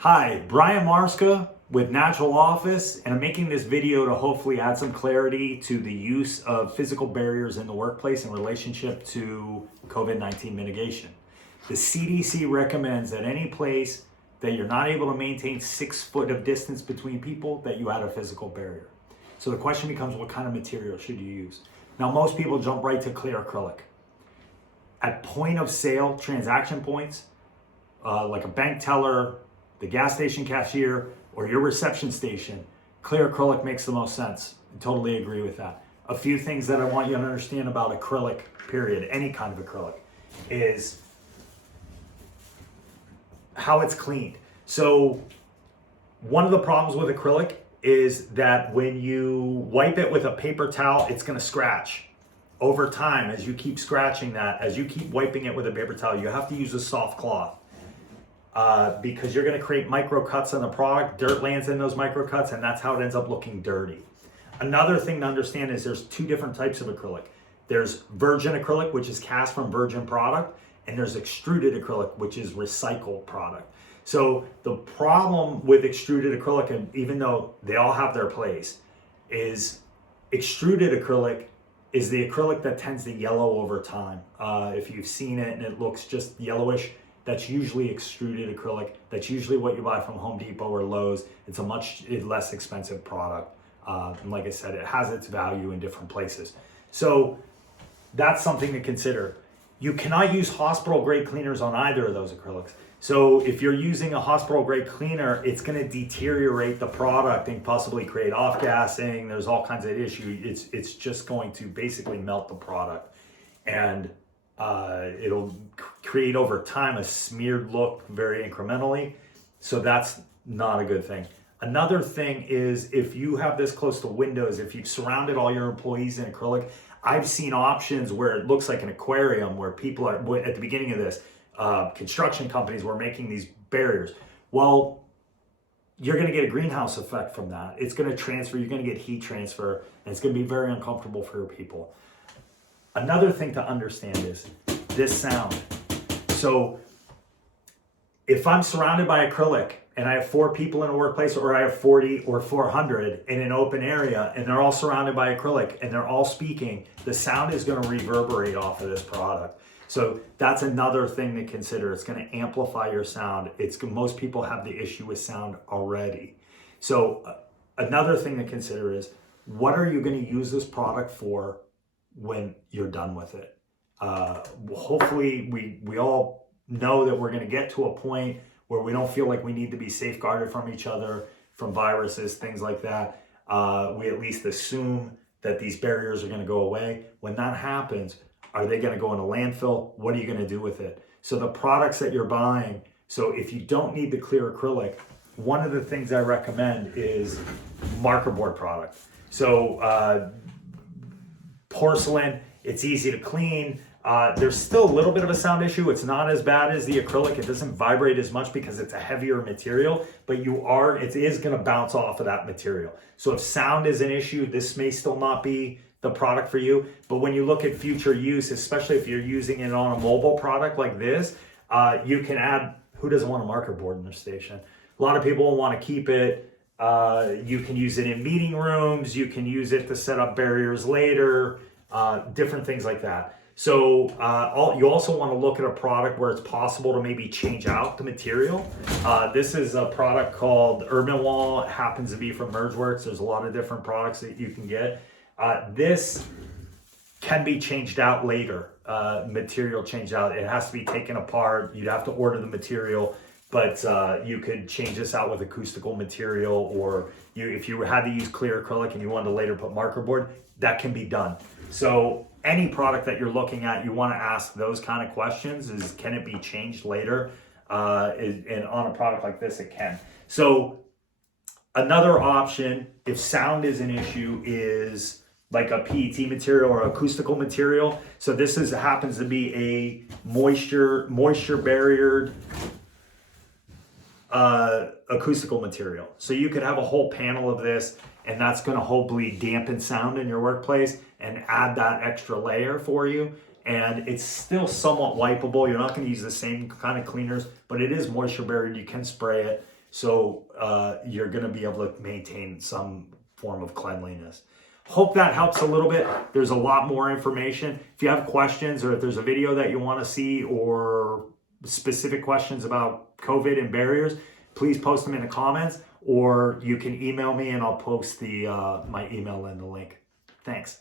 Hi, bmarzka with Natural Office, and I'm making this video to hopefully add some clarity to the use of physical barriers in the workplace in relationship to COVID-19 mitigation. The CDC recommends that any place that you're not able to maintain 6 foot of distance between people, that you add a physical barrier. So the question becomes, what kind of material should you use? Now, most people jump right to clear acrylic. At point of sale transaction points, like a bank teller, the gas station cashier, or your reception station, clear acrylic makes the most sense. I totally agree with that. A few things that I want you to understand about acrylic, period, any kind of acrylic, is how it's cleaned. So one of the problems with acrylic is that when you wipe it with a paper towel, it's gonna scratch. Over time, as you keep scratching that, as you keep wiping it with a paper towel, you have to use a soft cloth. Because you're going to create micro cuts on the product, dirt lands in those micro cuts, and that's how it ends up looking dirty. Another thing to understand is there's 2 different types of acrylic. There's virgin acrylic, which is cast from virgin product, and there's extruded acrylic, which is recycled product. So the problem with extruded acrylic, and even though they all have their place, is extruded acrylic is the acrylic that tends to yellow over time. If you've seen it and it looks just yellowish, that's usually extruded acrylic. That's usually what you buy from Home Depot or Lowe's. It's a much less expensive product. And like I said, it has its value in different places. So that's something to consider. You cannot use hospital grade cleaners on either of those acrylics. So if you're using a hospital grade cleaner, it's going to deteriorate the product and possibly create off-gassing. There's all kinds of issues. It's just going to basically melt the product. And it'll create over time a smeared look very incrementally. So that's not a good thing. Another thing is, if you have this close to windows, if you've surrounded all your employees in acrylic, I've seen options where it looks like an aquarium, where people are, at the beginning of this, construction companies were making these barriers. Well, you're going to get a greenhouse effect from that. It's going to transfer, you're going to get heat transfer, and it's going to be very uncomfortable for your people. Another thing to understand is this sound. So if I'm surrounded by acrylic and I have 4 people in a workplace, or I have 40 or 400 in an open area, and they're all surrounded by acrylic and they're all speaking, the sound is going to reverberate off of this product. So that's another thing to consider. It's going to amplify your sound. Most people have the issue with sound already. So another thing to consider is, what are you going to use this product for when you're done with it? Hopefully we all know that we're going to get to a point where we don't feel like we need to be safeguarded from each other, from viruses, things like that. We at least assume that these barriers are going to go away. When that happens, are they going to go in a landfill? What are you going to do with it? So the products that you're buying, so if you don't need the clear acrylic, one of the things I recommend is marker board product. So porcelain, it's easy to clean. There's still a little bit of a sound issue. It's not as bad as the acrylic. It doesn't vibrate as much because it's a heavier material, but it is going to bounce off of that material. So if sound is an issue, this may still not be the product for you. But when you look at future use, especially if you're using it on a mobile product like this, you can add, who doesn't want a marker board in their station? A lot of people will want to keep it. You can use it in meeting rooms. You can use it to set up barriers later, different things like that. So you also want to look at a product where it's possible to maybe change out the material. This is a product called Urban Wall. It happens to be from Mergeworks. There's a lot of different products that you can get. This can be changed out later, material changed out. It has to be taken apart. You'd have to order the material, but you could change this out with acoustical material, or if you had to use clear acrylic and you wanted to later put marker board, that can be done. So any product that you're looking at, you want to ask those kind of questions: is can it be changed later? And on a product like this, it can. So another option, if sound is an issue, is like a PET material or acoustical material. So this happens to be a moisture barriered acoustical material. So you could have a whole panel of this, and that's going to hopefully dampen sound in your workplace and add that extra layer for you. And it's still somewhat wipeable. You're not going to use the same kind of cleaners, but it is moisture barrier. You can spray it. So you're going to be able to maintain some form of cleanliness. Hope that helps a little bit. There's a lot more information. If you have questions, or if there's a video that you want to see, or specific questions about COVID and barriers, please post them in the comments, or you can email me and I'll post my email in the link. Thanks.